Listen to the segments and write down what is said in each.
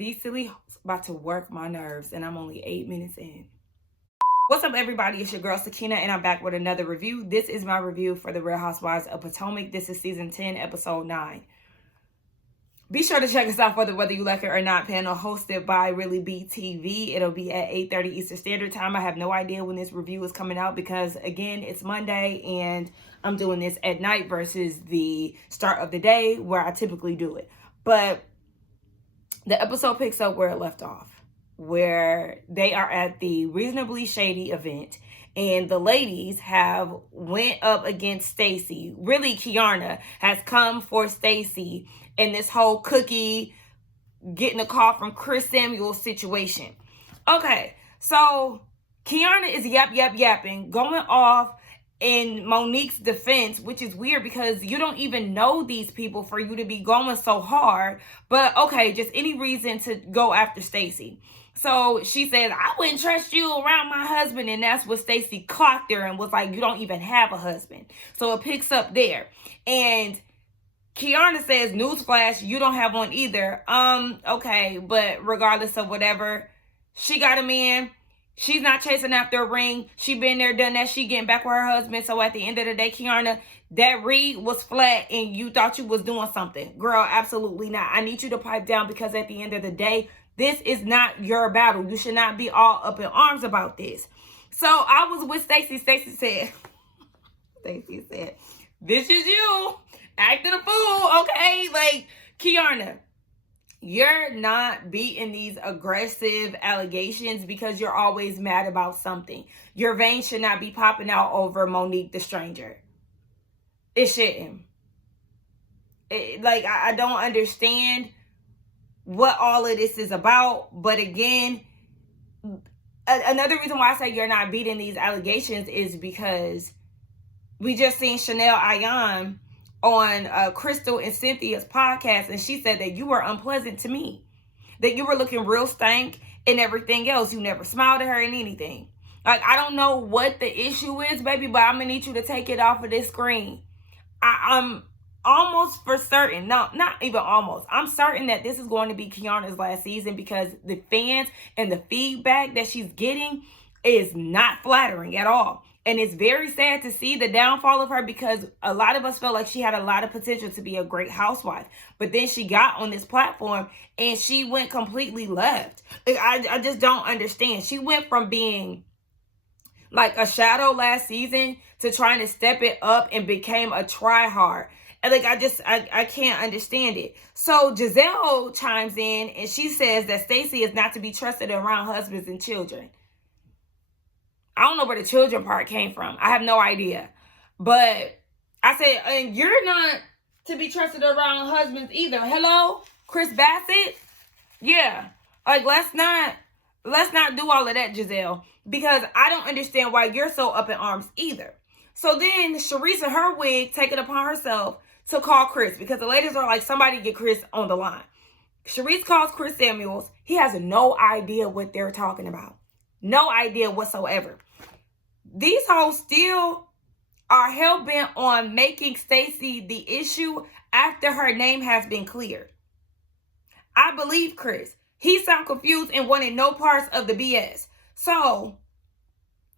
These silly hoes about to work my nerves, and I'm only 8 minutes in. What's up, everybody? It's your girl, Sakina, and I'm back with another review. This is my review for the Real Housewives of Potomac. This is season 10, episode 9. Be sure to check us out for the Whether You Like It or Not panel hosted by Really B TV. It'll be at 8:30 Eastern Standard Time. I have no idea when this review is coming out because, again, it's Monday and I'm doing this at night versus the start of the day where I typically do it. But the episode picks up where it left off, where they are at the Reasonably Shady event and the ladies have went up against Stacy. Really, Kiana has come for Stacy in this whole cookie getting a call from Chris Samuel situation. Okay, so Kiana is yapping, going off in Monique's defense, which is weird because you don't even know these people for you to be going so hard. But okay, just any reason to go after Stacy. So she says, I wouldn't trust you around my husband. And that's what Stacy clocked her and was like, you don't even have a husband. So it picks up there. And Kiana says, newsflash, you don't have one either. Okay, but regardless of whatever, she got a man. She's not chasing after a ring. She been there, done that. She getting back with her husband. So at the end of the day, Kiana, that read was flat and you thought you was doing something. Girl, absolutely not. I need you to pipe down because at the end of the day, this is not your battle. You should not be all up in arms about this. So I was with Stacy. Stacy said, this is you acting a fool, okay? Like, Kiana, you're not beating these aggressive allegations because you're always mad about something. Your veins should not be popping out over Monique the stranger. It shouldn't. I don't understand what all of this is about. But again, another reason why I say you're not beating these allegations is because we just seen Chanel Ayan on Crystal and Cynthia's podcast, and she said that you were unpleasant to me, that you were looking real stank and everything else. You never smiled at her and anything. Like, I don't know what the issue is, baby, but I'm gonna need you to take it off of this screen. I'm almost for certain, no, not even almost, I'm certain that this is going to be Kiana's last season because the fans and the feedback that she's getting is not flattering at all. And it's very sad to see the downfall of her because a lot of us felt like she had a lot of potential to be a great housewife. But then she got on this platform and she went completely left. I just don't understand. She went from being like a shadow last season to trying to step it up and became a try-hard. And I can't understand it. So Giselle chimes in and she says that Stacy is not to be trusted around husbands and children. I don't know where the children part came from. I have no idea. But I said, and you're not to be trusted around husbands either. Hello, Chris Bassett? Yeah. Like, let's not do all of that, Giselle. Because I don't understand why you're so up in arms either. So then Sharice and her wig take it upon herself to call Chris. Because the ladies are like, somebody get Chris on the line. Sharice calls Chris Samuels. He has no idea what they're talking about. No idea whatsoever. These hoes still are hell-bent on making Stacy the issue after her name has been cleared. I believe Chris. He sound confused and wanted no parts of the BS. So,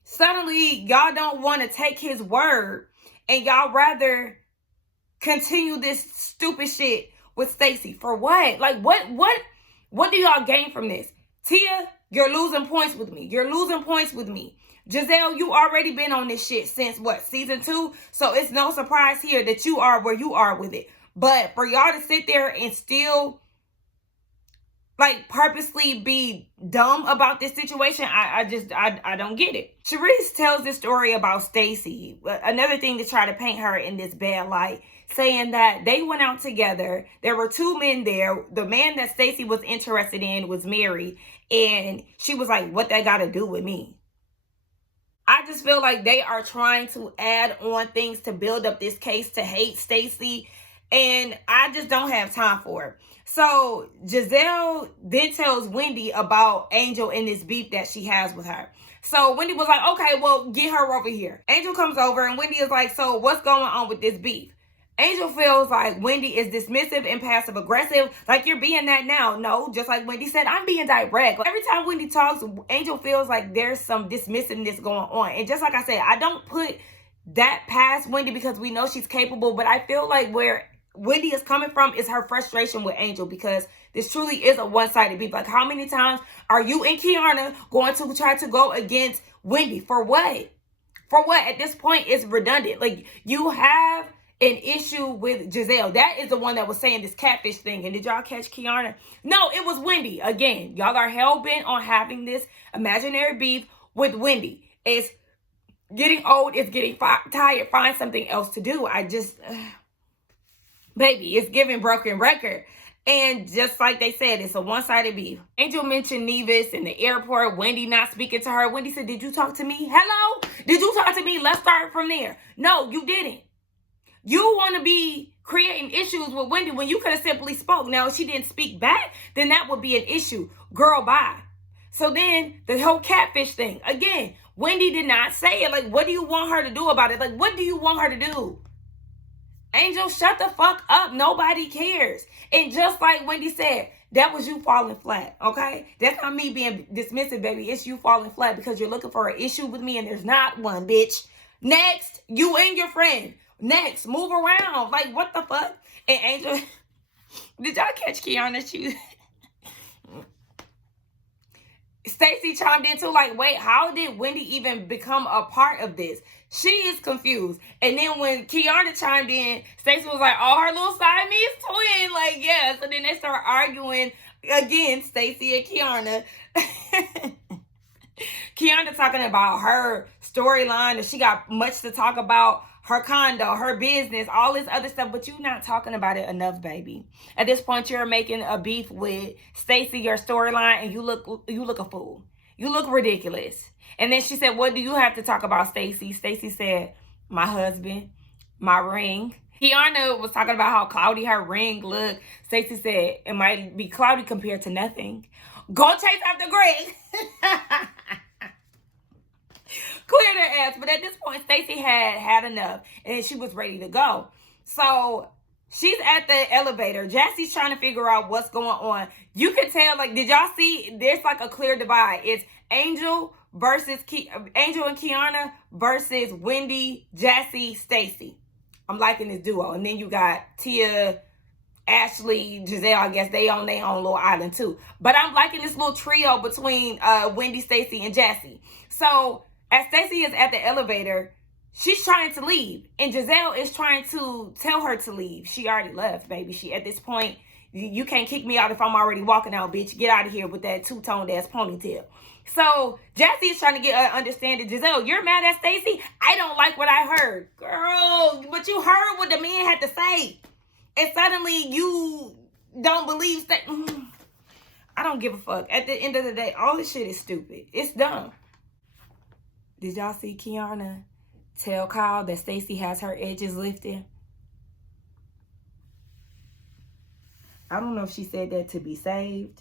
suddenly, y'all don't want to take his word and y'all rather continue this stupid shit with Stacy. For what? Like, what do y'all gain from this? Tia, you're losing points with me. You're losing points with me. Giselle, you already been on this shit since what, season 2? So it's no surprise here that you are where you are with it. But for y'all to sit there and still like purposely be dumb about this situation, I don't get it. Sharice tells this story about Stacy. Another thing to try to paint her in this bad light, saying that they went out together. There were 2 men there. The man that Stacy was interested in was married. And she was like, what that got to do with me? I just feel like they are trying to add on things to build up this case to hate Stacy. And I just don't have time for it. So Giselle then tells Wendy about Angel and this beef that she has with her. So Wendy was like, okay, well, get her over here. Angel comes over and Wendy is like, so what's going on with this beef? Angel feels like Wendy is dismissive and passive aggressive. Like, you're being that now. No, just like Wendy said, I'm being direct. Like, every time Wendy talks, Angel feels like there's some dismissiveness going on. And just like I said, I don't put that past Wendy because we know she's capable, but I feel like where Wendy is coming from is her frustration with Angel, because this truly is a one-sided beef. Like, how many times are you and Kiana going to try to go against Wendy? For what? For what? At this point, it's redundant. Like, you have an issue with Giselle. That is the one that was saying this catfish thing. And did y'all catch Kiana? No, it was Wendy. Again, y'all are hell-bent on having this imaginary beef with Wendy. It's getting old. It's getting tired. Find something else to do. Baby, it's giving broken record. And just like they said, it's a one-sided beef. Angel mentioned Nevis in the airport, Wendy not speaking to her. Wendy said, did you talk to me? Hello? Did you talk to me? Let's start from there. No, you didn't. You want to be creating issues with Wendy when you could have simply spoke. Now, if she didn't speak back, then that would be an issue. Girl, bye. So then the whole catfish thing. Again, Wendy did not say it. Like, what do you want her to do about it? Like, what do you want her to do? Angel, shut the fuck up. Nobody cares. And just like Wendy said, that was you falling flat, okay? That's not me being dismissive, baby. It's you falling flat because you're looking for an issue with me and there's not one, bitch. Next, you and your friend. Next, move around. Like, what the fuck? And Angel, did y'all catch Kiana? Stacy chimed in too, like, wait, how did Wendy even become a part of this? She is confused. And then when Kiana chimed in, Stacy was like, oh, her little Siamese twin. Like, yeah. So then they start arguing again, Stacy and Kiana. Kiana talking about her storyline, and she got much to talk about. Her condo, her business, all this other stuff, but you're not talking about it enough, baby. At this point, you're making a beef with Stacy, your storyline, and you look a fool. You look ridiculous. And then she said, what do you have to talk about, Stacy? Stacy said, my husband, my ring. Kiana was talking about how cloudy her ring looked. Stacy said, it might be cloudy compared to nothing. Go chase after Greg. Clear their ass. But at this point, Stacy had enough and she was ready to go. So she's at the elevator. Jassie's trying to figure out what's going on. You can tell, like, did y'all see? There's like a clear divide. It's Angel and Kiana versus Wendy, Jassie, Stacy. I'm liking this duo. And then you got Tia, Ashley, Giselle. I guess they on their own little island too. But I'm liking this little trio between Wendy, Stacy, and Jassie. So as Stacy is at the elevator, she's trying to leave. And Giselle is trying to tell her to leave. She already left, baby. She, at this point, you can't kick me out if I'm already walking out, bitch. Get out of here with that two-toned ass ponytail. So Jassie is trying to get her understanding. Giselle, you're mad at Stacy? I don't like what I heard. Girl, but you heard what the man had to say. And suddenly you don't believe I don't give a fuck. At the end of the day, all this shit is stupid. It's dumb. Did y'all see Kiana tell Kyle that Stacy has her edges lifted? I don't know if she said that to be saved,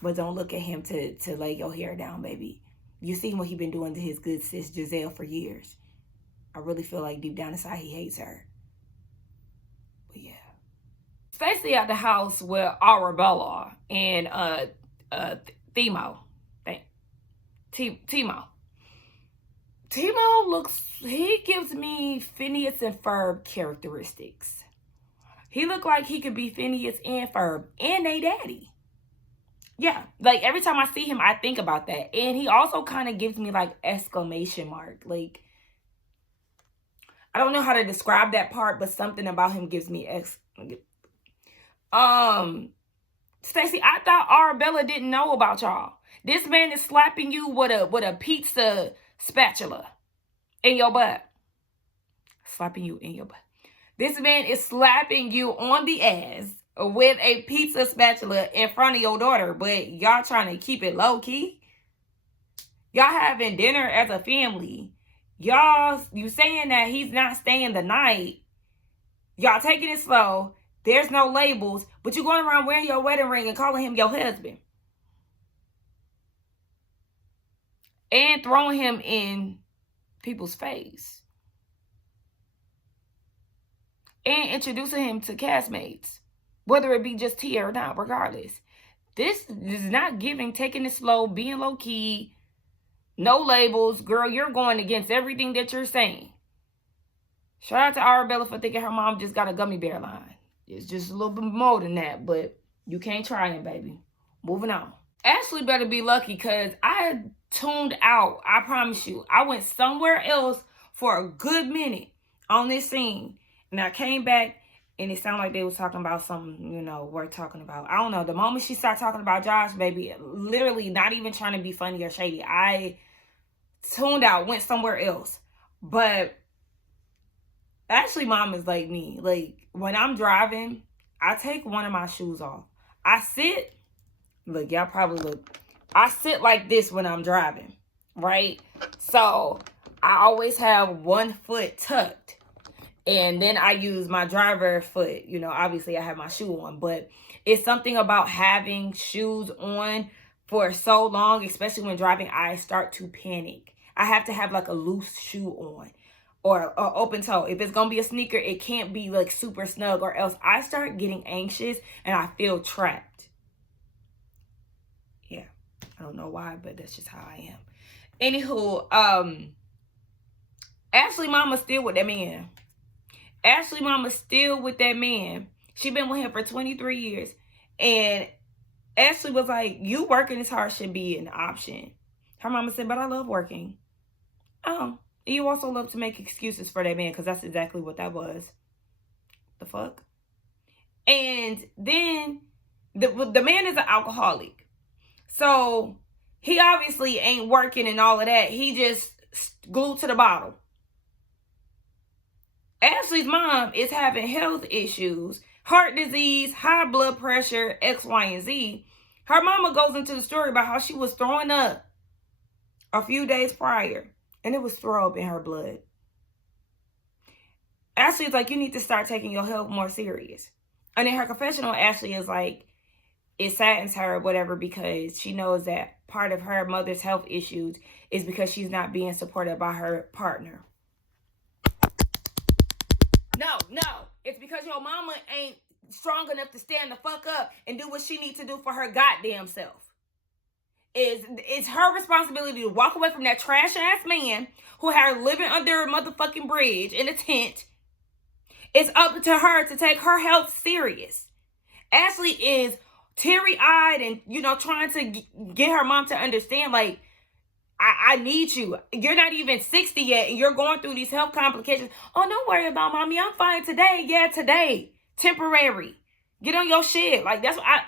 but don't look at him to lay your hair down, baby. You seen what he been doing to his good sis Giselle for years. I really feel like deep down inside he hates her. But yeah. Stacy at the house with Arabella and Timo. Timo looks, he gives me Phineas and Ferb characteristics. He looked like he could be Phineas and Ferb and they daddy. Yeah, like every time I see him, I think about that. And he also kind of gives me like exclamation mark. Like, I don't know how to describe that part, but something about him gives me Stacy, I thought Arabella didn't know about y'all. This man is slapping you with a pizza spatula in your butt. Slapping you in your butt. This man is slapping you on the ass with a pizza spatula in front of your daughter, but y'all trying to keep it low key. Y'all having dinner as a family. You saying that he's not staying the night. Y'all taking it slow. There's no labels, but you going around wearing your wedding ring and calling him your husband. And throwing him in people's face. and introducing him to castmates, whether it be just Tia or not, regardless. This is not giving, taking it slow, being low key, no labels. Girl, you're going against everything that you're saying. Shout out to Arabella for thinking her mom just got a gummy bear line. It's just a little bit more than that, but you can't try it, baby. Moving on. Ashley better be lucky because I tuned out. I promise you. I went somewhere else for a good minute on this scene. And I came back and it sounded like they was talking about something, you know, worth talking about. I don't know. The moment she started talking about Josh, baby, literally not even trying to be funny or shady, I tuned out, went somewhere else. But Ashley mom is like me. Like, when I'm driving, I take one of my shoes off. I sit, look, y'all probably look, I sit like this when I'm driving, right? So, I always have one foot tucked. And then I use my driver foot. You know, obviously I have my shoe on. But it's something about having shoes on for so long, especially when driving, I start to panic. I have to have like a loose shoe on. Or open toe. If it's gonna be a sneaker, it can't be like super snug, or else I start getting anxious and I feel trapped. Yeah, I don't know why, but that's just how I am. Anywho, Ashley mama still with that man. Ashley mama still with that man. She been with him for 23 years, and Ashley was like, "You working as hard should be an option." Her mama said, "But I love working." Oh. You also love to make excuses for that man, because that's exactly what that was. The fuck? And then the man is an alcoholic. So he obviously ain't working and all of that. He just glued to the bottle. Ashley's mom is having health issues, heart disease, high blood pressure, X, Y, and Z. Her mama goes into the story about how she was throwing up a few days prior. And it was throw up in her blood. Ashley's like, you need to start taking your health more serious. And in her confessional, Ashley is like, it saddens her or whatever, because she knows that part of her mother's health issues is because she's not being supported by her partner. No. It's because your mama ain't strong enough to stand the fuck up and do what she needs to do for her goddamn self. It's her responsibility to walk away from that trash ass man who had her living under a motherfucking bridge in a tent. It's up to her to take her health serious. Ashley is teary-eyed and, you know, trying to get her mom to understand, like, I need you. You're not even 60 yet and you're going through these health complications. Oh, don't worry about mommy. I'm fine today. Yeah, today. Temporary. Get on your shit. Like, that's what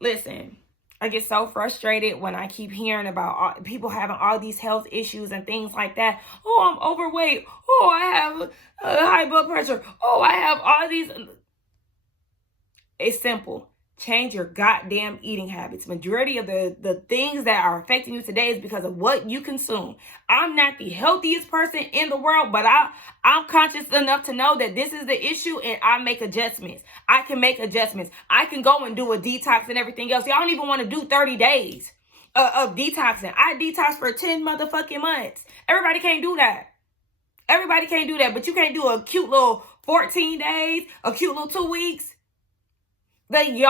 listen. I get so frustrated when I keep hearing about people having all these health issues and things like that. Oh, I'm overweight. Oh, I have high blood pressure. Oh, I have all these. It's simple. Change your goddamn eating habits. Majority of the things that are affecting you today is because of what you consume. I'm not the healthiest person in the world, but I'm conscious enough to know that this is the issue, and I make adjustments. I can make adjustments. I can go and do a detox and everything else. Y'all don't even want to do 30 days of detoxing. I detox for 10 motherfucking months. Everybody can't do that. Everybody can't do that, but you can't do a cute little 14 days, a cute little 2 weeks. And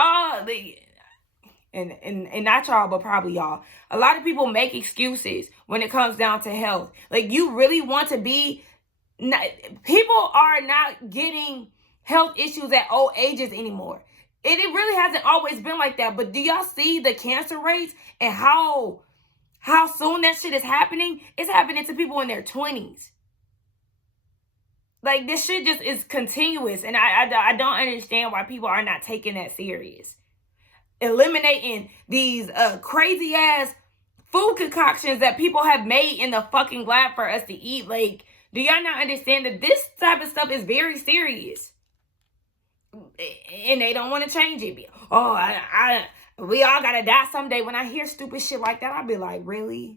not y'all, but probably y'all. A lot of people make excuses when it comes down to health. Like, you really want to be... people are not getting health issues at old ages anymore. It really hasn't always been like that. But do y'all see the cancer rates and how soon that shit is happening? It's happening to people in their 20s. Like, this shit just is continuous. And I don't understand why people are not taking that serious. Eliminating these crazy ass food concoctions that people have made in the fucking lab for us to eat. Like, do y'all not understand that this type of stuff is very serious? And they don't want to change it. Oh, we all gotta die someday. When I hear stupid shit like that, I'll be like, really?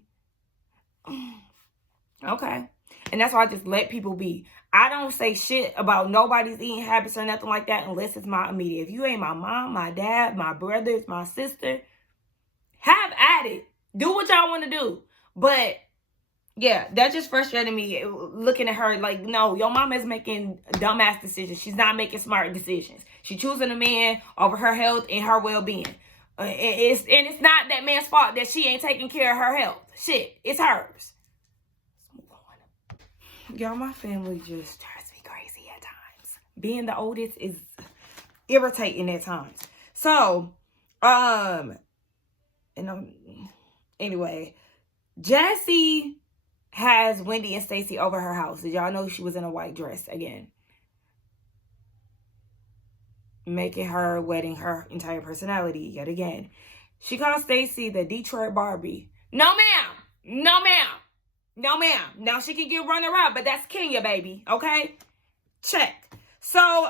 Okay. And that's why I just let people be. I don't say shit about nobody's eating habits or nothing like that unless it's my immediate. If you ain't my mom, my dad, my brothers, my sister, have at it. Do what y'all want to do. But Yeah, that just frustrated me looking at her like, no, your mama is making dumbass decisions. She's not making smart decisions. She's choosing a man over her health and her well-being. It's not that man's fault that she ain't taking care of her health. Shit, it's hers. Let's move on. Y'all, my family just drives me crazy at times. Being the oldest is irritating at times. So, anyway, Jessie has Wendy and Stacy over her house. Did y'all know she was in a white dress again? Making her wedding her entire personality yet again. She called Stacy the Detroit Barbie. No, ma'am. No, ma'am. No, ma'am. Now she can get runner up, but that's Kenya, baby. Okay? Check. So,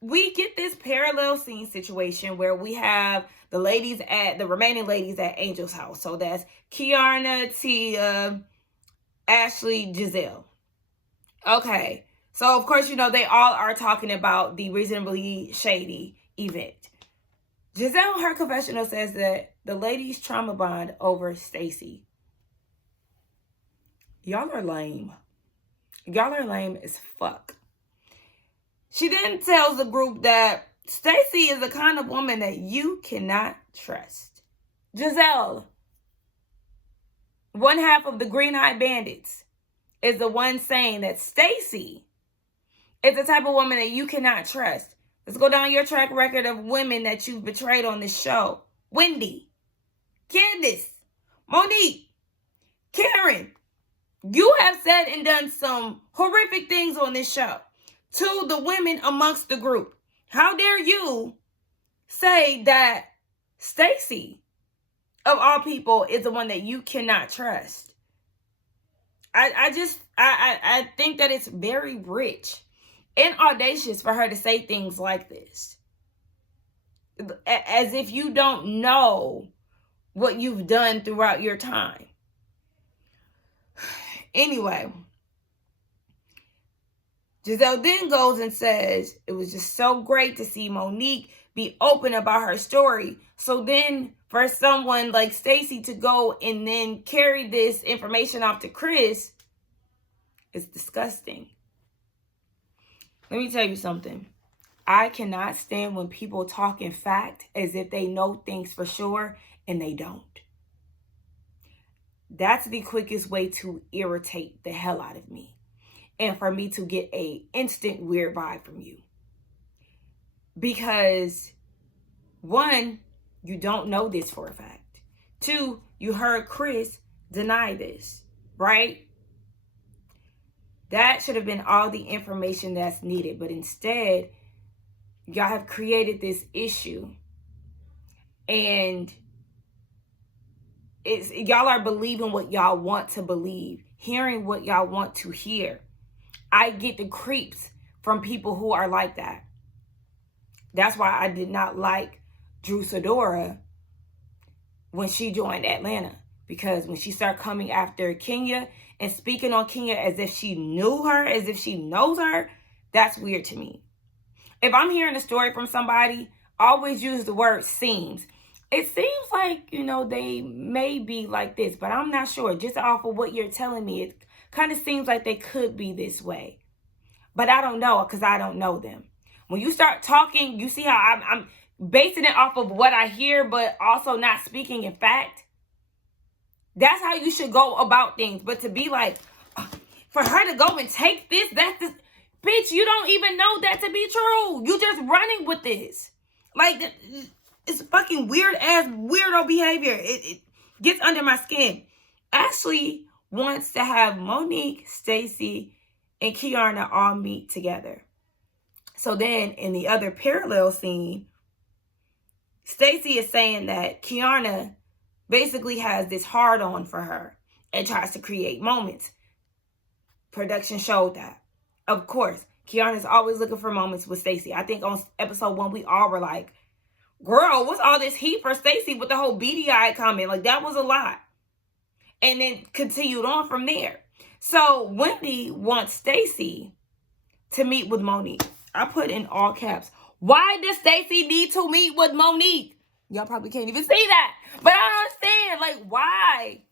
we get this parallel scene situation where we have the remaining ladies at Angel's house. So that's Kiana, Tia, Ashley, Giselle. Okay. So, of course, they all are talking about the Reasonably Shady event. Giselle, her confessional, says that the ladies trauma bond over Stacy. Y'all are lame. Y'all are lame as fuck. She then tells the group that Stacy is the kind of woman that you cannot trust. Giselle, one half of the Green-Eyed Bandits, is the one saying that Stacy is the type of woman that you cannot trust. Let's go down your track record of women that you've betrayed on this show. Wendy, Candace, Monique, Karen. You have said and done some horrific things on this show to the women amongst the group. How dare you say that Stacy, of all people, is the one that you cannot trust? I think that it's very rich and audacious for her to say things like this. As if you don't know what you've done throughout your time. Anyway, Giselle then goes and says it was just so great to see Monique be open about her story. So then for someone like Stacy to go and then carry this information off to Chris is disgusting. Let me tell you something. I cannot stand when people talk in fact as if they know things for sure and they don't. That's the quickest way to irritate the hell out of me. And for me to get a instant weird vibe from you. Because, one, you don't know this for a fact. Two, you heard Chris deny this, right? That should have been all the information that's needed. But instead, y'all have created this issue. And y'all are believing what y'all want to believe. Hearing what y'all want to hear. I get the creeps from people who are like that. That's why I did not like Drew Sidora when she joined Atlanta. Because when she started coming after Kenya and speaking on Kenya as if she knew her, as if she knows her, that's weird to me. If I'm hearing a story from somebody, always use the word seems. It seems like, they may be like this, but I'm not sure. Just off of what you're telling me, it kind of seems like they could be this way. But I don't know because I don't know them. When you start talking, you see how I'm basing it off of what I hear, but also not speaking in fact. That's how you should go about things. But to be like, for her to go and take this, that's this. Bitch, you don't even know that to be true. You just running with this. Like, it's fucking weird-ass, weirdo behavior. It gets under my skin. Ashley wants to have Monique, Stacy, and Kiana all meet together. So then, in the other parallel scene, Stacy is saying that Kiana basically has this hard-on for her and tries to create moments. Production showed that. Of course, Kiana's always looking for moments with Stacy. I think on episode 1, we all were like, girl, what's all this heat for Stacy with the whole beady eye comment? Like, that was a lot. And then continued on from there. So, Wendy wants Stacy to meet with Monique. I put in all caps. Why does Stacy need to meet with Monique? Y'all probably can't even see that. But I don't understand. Like, why?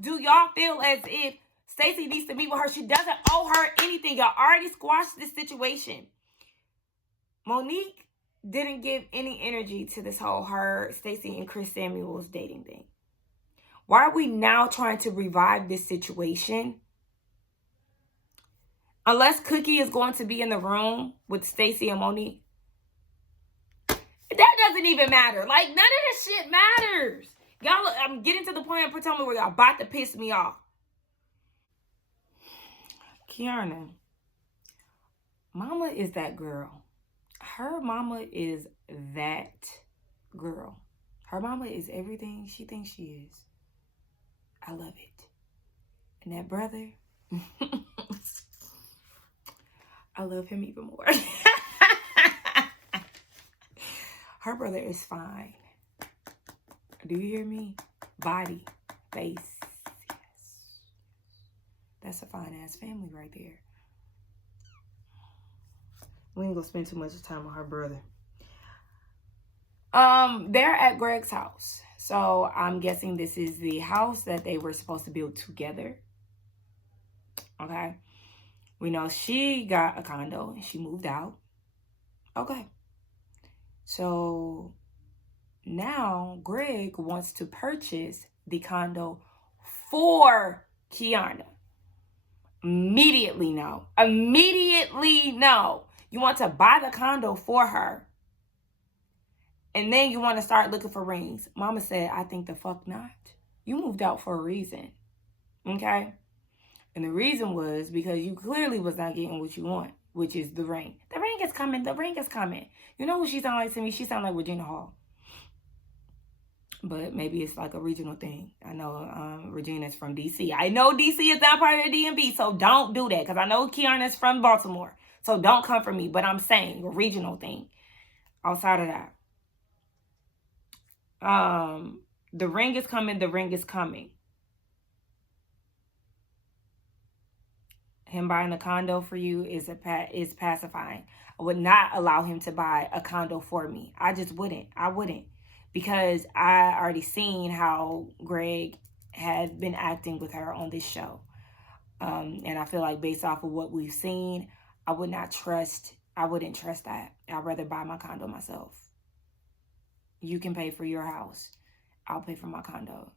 Do y'all feel as if Stacy needs to meet with her? She doesn't owe her anything. Y'all already squashed this situation. Monique didn't give any energy to this whole her, Stacy and Chris Samuels dating thing. Why are we now trying to revive this situation? Unless Cookie is going to be in the room with Stacy and Monique, that doesn't even matter. Like, none of this shit matters. Y'all, I'm getting to the point in Potomac where y'all about to piss me off. Kiana, mama is that girl. Her mama is that girl. Her mama is everything she thinks she is. I love it. And that brother, I love him even more. Her brother is fine. Do you hear me? Body, face, yes. That's a fine-ass family right there. We ain't gonna spend too much time on her brother. They're at Greg's house. So I'm guessing this is the house that they were supposed to build together. Okay. We know she got a condo and she moved out. Okay. So now Greg wants to purchase the condo for Kiana. Immediately no. Immediately no. You want to buy the condo for her. And then you want to start looking for rings. Mama said, I think the fuck not. You moved out for a reason. Okay? And the reason was because you clearly was not getting what you want, which is the ring. The ring is coming. The ring is coming. You know who she sound like to me? She sound like Regina Hall. But maybe it's like a regional thing. I know Regina's from D.C. I know D.C. is not part of the DMV, so don't do that. Because I know Kiana's from Baltimore. So don't come for me. But I'm saying a regional thing. Outside of that. The ring is coming. The ring is coming. Him buying a condo for you is pacifying. I would not allow him to buy a condo for me. I just wouldn't. I wouldn't. Because I already seen how Greg had been acting with her on this show. And I feel like based off of what we've seen, I wouldn't trust that. I'd rather buy my condo myself. You can pay for your house. I'll pay for my condo.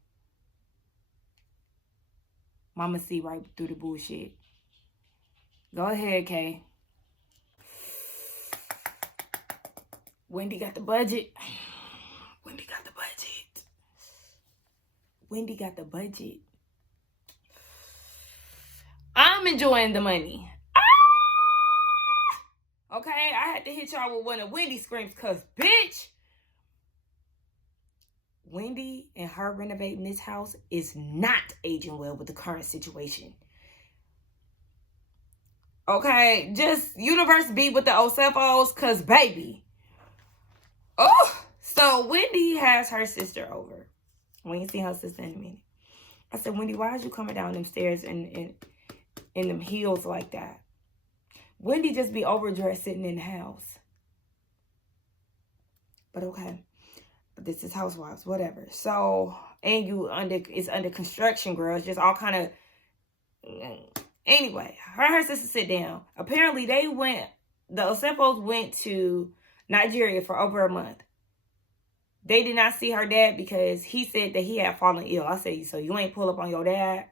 Mama see right through the bullshit. Go ahead, Kay. Wendy got the budget. Wendy got the budget. Wendy got the budget. I'm enjoying the money. Ah! Okay, I had to hit y'all with one of Wendy's screams because, bitch, Wendy and her renovating this house is not aging well with the current situation. Okay, just universe be with the Osefos, because, baby. Oh, so Wendy has her sister over. We ain't seen her sister in a minute. I said, Wendy, why is you coming down them stairs in them heels like that? Wendy just be overdressed sitting in the house. But okay. This is Housewives, whatever. So, and it's under construction, girl. It's just all kind of... Anyway, her and her sister sit down. Apparently, the Osefos went to Nigeria for over a month. They did not see her dad because he said that he had fallen ill. I said, so you ain't pull up on your dad?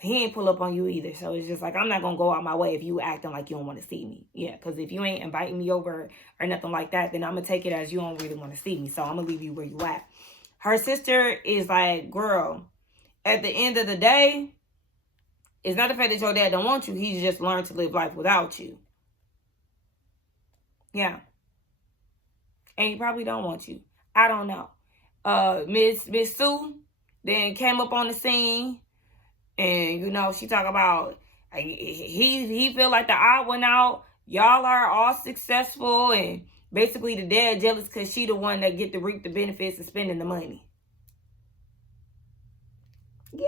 He ain't pull up on you either. So it's just like, I'm not going to go out my way if you acting like you don't want to see me. Yeah, because if you ain't inviting me over or nothing like that, then I'm going to take it as you don't really want to see me. So I'm going to leave you where you at. Her sister is like, girl, at the end of the day, it's not the fact that your dad don't want you. He's just learned to live life without you. Yeah. And he probably don't want you. I don't know. Miss Sue then came up on the scene. And, you know, she talk about he feel like the odd one out. Y'all are all successful. And basically the dad jealous because she the one that get to reap the benefits of spending the money. Yeah.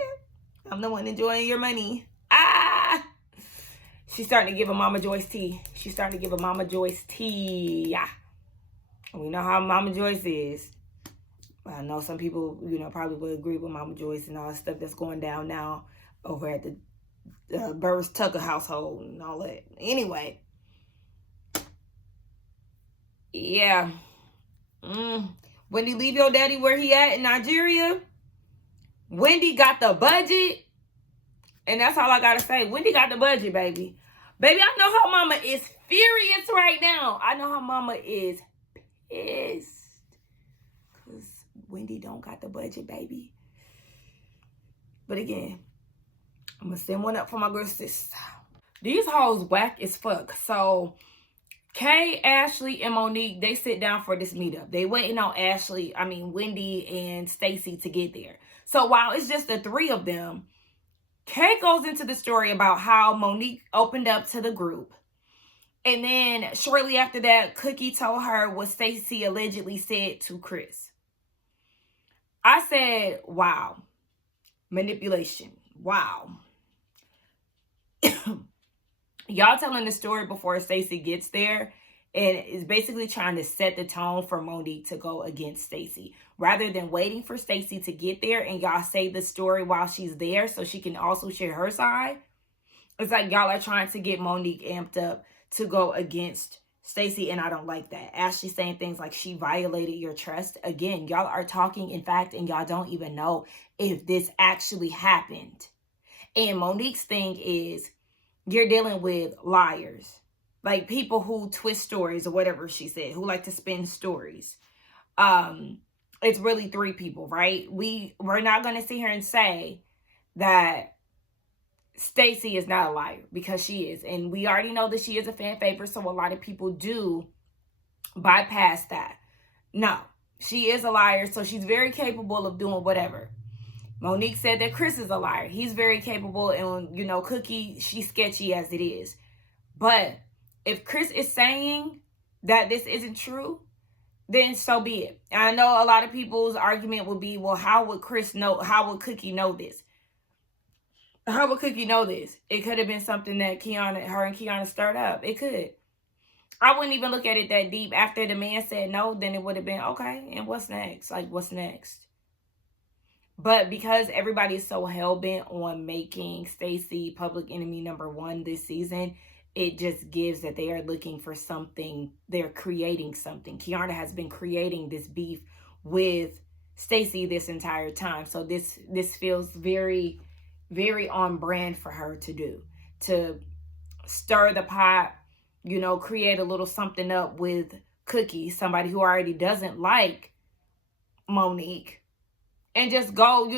I'm the one enjoying your money. Ah! She's starting to give a Mama Joyce tea. She's starting to give a Mama Joyce tea. Yeah. We know how Mama Joyce is. I know some people, probably would agree with Mama Joyce and all the stuff that's going down now over at the Burris Tucker household and all that. Anyway, yeah. Wendy, leave your daddy where he at in Nigeria. Wendy got the budget. And that's all I gotta say. Wendy got the budget, baby. Baby, I know her mama is furious right now. I know her mama is pissed. Because Wendy don't got the budget, baby. But again, I'm going to send one up for my girl sister. These hoes whack as fuck. So, Kay, Ashley, and Monique, they sit down for this meetup. They waiting on Wendy and Stacy to get there. So, while it's just the three of them, Kay goes into the story about how Monique opened up to the group. And then, shortly after that, Cookie told her what Stacy allegedly said to Chris. I said, wow. Manipulation. Wow. Y'all telling the story before Stacy gets there, and is basically trying to set the tone for Monique to go against Stacy. Rather than waiting for Stacy to get there and y'all say the story while she's there so she can also share her side. It's like y'all are trying to get Monique amped up to go against Stacy, and I don't like that. Ashley saying things like she violated your trust. Again, y'all are talking in fact, and y'all don't even know if this actually happened. And Monique's thing is, you're dealing with liars. Like people who twist stories or whatever she said, who like to spin stories. It's really three people, right? We're not going to sit here and say that Stacy is not a liar, because she is. And we already know that she is a fan favorite, so a lot of people do bypass that. No, she is a liar, so she's very capable of doing whatever. Monique said that Chris is a liar. He's very capable, and, Cookie, she's sketchy as it is. But if Chris is saying that this isn't true, then so be it. And I know a lot of people's argument would be, well, how would Chris know? How would Cookie know this? How would Cookie know this? It could have been something that her and Kiana stirred up. It could. I wouldn't even look at it that deep. After the man said no, then it would have been, okay, and what's next? Like, what's next? But because everybody is so hell-bent on making Stacy public enemy number one this season, it just gives that they are looking for something. They're creating something. Kiana has been creating this beef with Stacy this entire time. So this feels very, very on brand for her to do. To stir the pot, create a little something up with Cookie, somebody who already doesn't like Monique. And just go,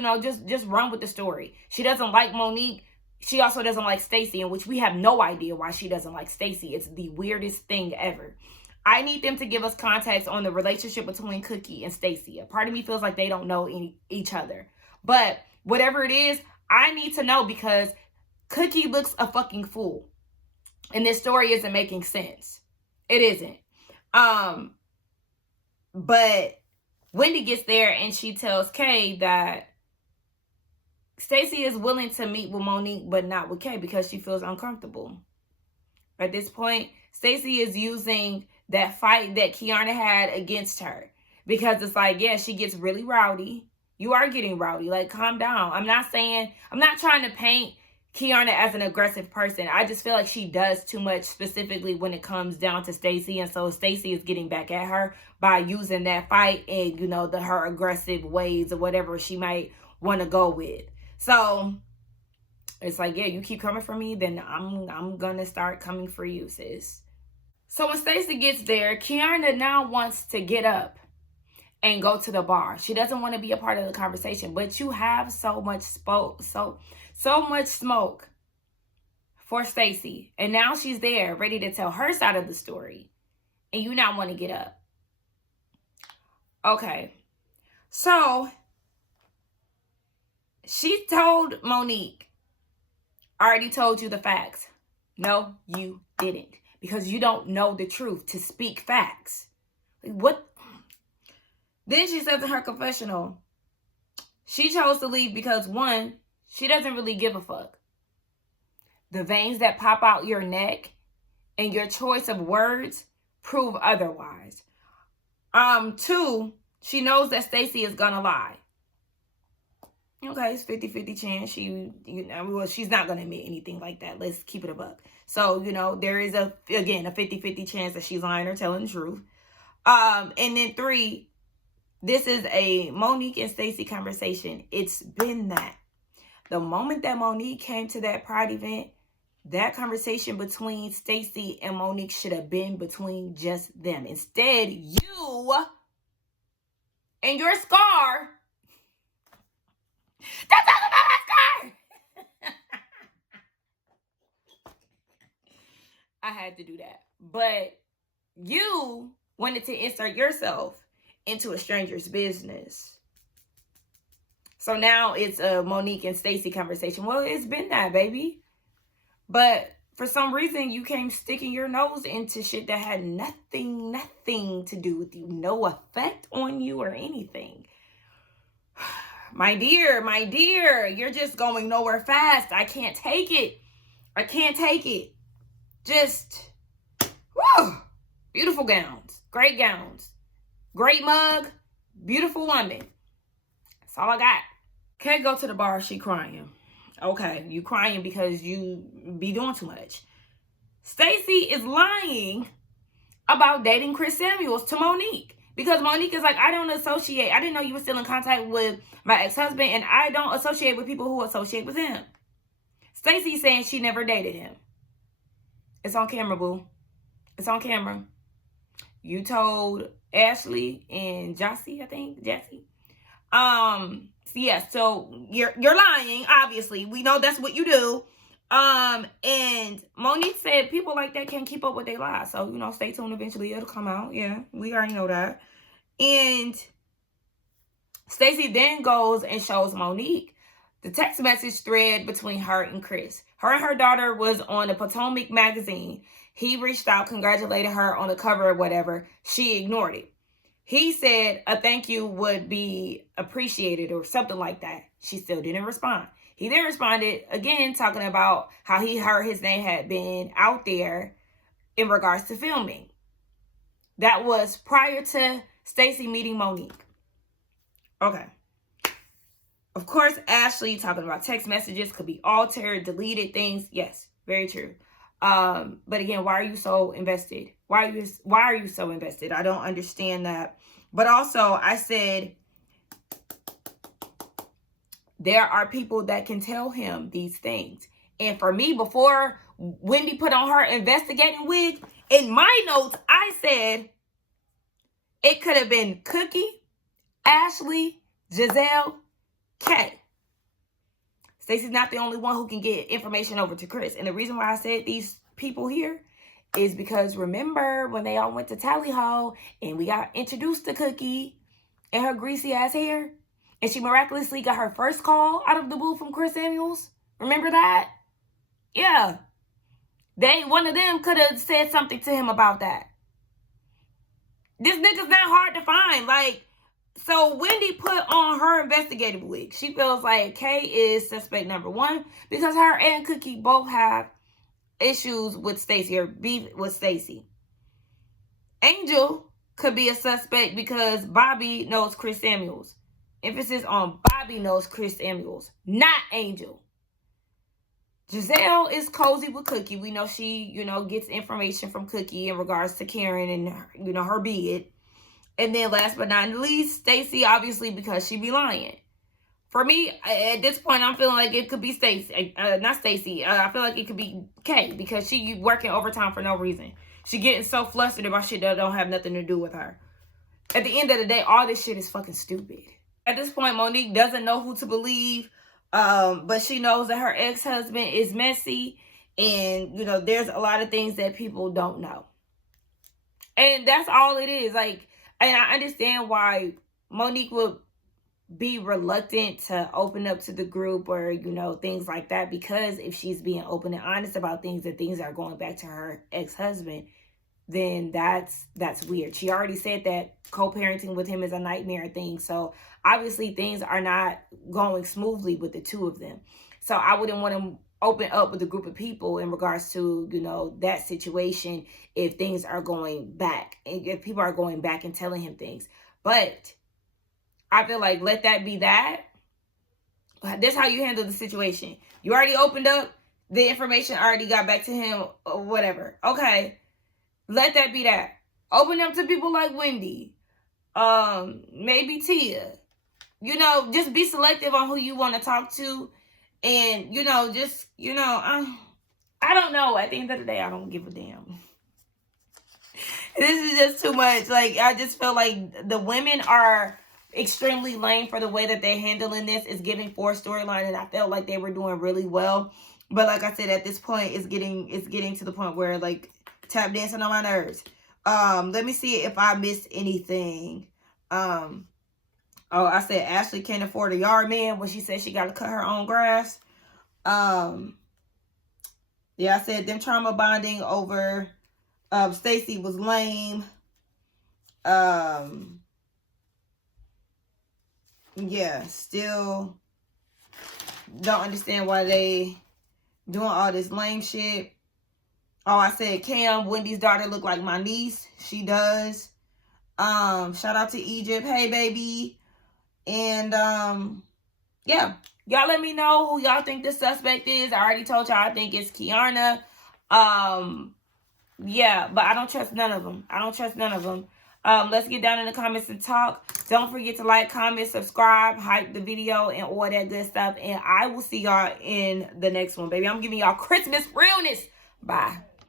just run with the story. She doesn't like Monique. She also doesn't like Stacy, in which we have no idea why she doesn't like Stacy. It's the weirdest thing ever. I need them to give us context on the relationship between Cookie and Stacy. A part of me feels like they don't know each other. But whatever it is, I need to know, because Cookie looks a fucking fool. And this story isn't making sense. It isn't. But Wendy gets there and she tells Kay that Stacy is willing to meet with Monique, but not with Kay, because she feels uncomfortable. At this point, Stacy is using that fight that Kiana had against her, because it's like, yeah, she gets really rowdy. You are getting rowdy. Like, calm down. I'm not trying to paint Kiana as an aggressive person. I just feel like she does too much, specifically when it comes down to Stacy. And so Stacy is getting back at her by using that fight and, her aggressive ways or whatever she might want to go with. So it's like, yeah, you keep coming for me, then I'm going to start coming for you, sis. So when Stacy gets there, Kiana now wants to get up and go to the bar. She doesn't want to be a part of the conversation, but you have so much smoke for Stacy. And now she's there ready to tell her side of the story. And you not want to get up. Okay. So she told Monique, I already told you the facts. No, you didn't. Because you don't know the truth to speak facts. What? Then she says in her confessional, she chose to leave because, one, she doesn't really give a fuck. The veins that pop out your neck and your choice of words prove otherwise. Two, She knows that Stacy is gonna lie. Okay, it's 50-50 chance. She's not gonna admit anything like that. Let's keep it a buck. So, there is a 50-50 chance that she's lying or telling the truth. And then 3, this is a Monique and Stacy conversation. It's been that. The moment that Monique came to that Pride event, that conversation between Stacy and Monique should have been between just them. Instead, you and your scar. Don't talk about my scar. I had to do that. But you wanted to insert yourself into a stranger's business. So now it's a Monique and Stacy conversation. Well, it's been that, baby. But for some reason, you came sticking your nose into shit that had nothing to do with you. No effect on you or anything. My dear, you're just going nowhere fast. I can't take it. Just, whew, beautiful gowns. Great gowns. Great mug. Beautiful woman. That's all I got. Can't go to the bar. She crying. Okay, you crying because you be doing too much. Stacy is lying about dating Chris Samuels to Monique. Because Monique is like, I didn't know you were still in contact with my ex-husband, and I don't associate with people who associate with him. Stacy's saying she never dated him. It's on camera, boo. It's on camera. You told Ashley and Jassy, I think. Jassy. Yeah, so you're lying, obviously. We know that's what you do. And Monique said people like that can't keep up with their lies. So, stay tuned. Eventually it'll come out. Yeah, we already know that. And Stacy then goes and shows Monique the text message thread between her and Chris. Her and her daughter was on the Potomac magazine. He reached out, congratulated her on the cover or whatever. She ignored it. He said a thank you would be appreciated or something like that. She still didn't respond. He then responded again, talking about how he heard his name had been out there in regards to filming. That was prior to Stacy meeting Monique. Okay. Of course, Ashley talking about text messages could be altered, deleted things. Yes, very true. But again, why are you so invested? Why are you so invested? I don't understand that. But also, I said there are people that can tell him these things. And for me, before Wendy put on her investigating wig, in my notes, I said it could have been Cookie, Ashley, Giselle, Kay. Stacy's not the only one who can get information over to Chris. And the reason why I said these people here is because remember when they all went to Tally Ho and we got introduced to Cookie and her greasy ass hair, and she miraculously got her first call out of the blue from Chris Samuels? Remember that? Yeah. One of them could have said something to him about that. This nigga's not hard to find. So Wendy put on her investigative wig. She feels like Kay is suspect number 1 because her and Cookie both have issues with Stacy or beef with Stacy. Angel could be a suspect because Bobby knows Chris Samuels. Emphasis on Bobby knows Chris Samuels, not Angel. Giselle is cozy with Cookie. We know she, gets information from Cookie in regards to Karen and, her bid. And then last but not least, Stacy, obviously, because she be lying. For me, at this point, I'm feeling like it could be Stacy. Not Stacy. I feel like it could be Kay because she working overtime for no reason. She getting so flustered about shit that don't have nothing to do with her. At the end of the day, all this shit is fucking stupid. At this point, Monique doesn't know who to believe. But she knows that her ex-husband is messy. And, there's a lot of things that people don't know. And that's all it is. And I understand why Monique would be reluctant to open up to the group or, things like that. Because if she's being open and honest about things and things are going back to her ex-husband, then that's weird. She already said that co-parenting with him is a nightmare thing. So obviously things are not going smoothly with the two of them. So I wouldn't want to open up with a group of people in regards to, that situation if things are going back and if people are going back and telling him things. But I feel like let that be that. This is how you handle the situation. You already opened up. The information already got back to him or whatever. Okay. Let that be that. Open up to people like Wendy. Maybe Tia. You know, just be selective on who you want to talk to. And, you know, just, you know, I don't know. At the end of the day, I don't give a damn. This is just too much. Like, I just feel like the women are extremely lame for the way that they're handling this. It's giving 4 storyline, and I felt like they were doing really well. But like I said, at this point, it's getting to the point where, like, tap dancing on my nerves. Let me see if I missed anything. Oh, I said Ashley can't afford a yard man when she said she got to cut her own grass. Yeah, I said them trauma bonding over Stacy was lame. Yeah, still don't understand why they doing all this lame shit. Oh, I said Cam, Wendy's daughter, look like my niece. She does. Shout out to Egypt. Hey, baby. And, yeah. Y'all let me know who y'all think the suspect is. I already told y'all I think it's Kiana. Yeah, but I don't trust none of them. I don't trust none of them. Let's get down in the comments and talk. Don't forget to like, comment, subscribe, hype the video, and all that good stuff. And I will see y'all in the next one, baby. I'm giving y'all Christmas realness. Bye.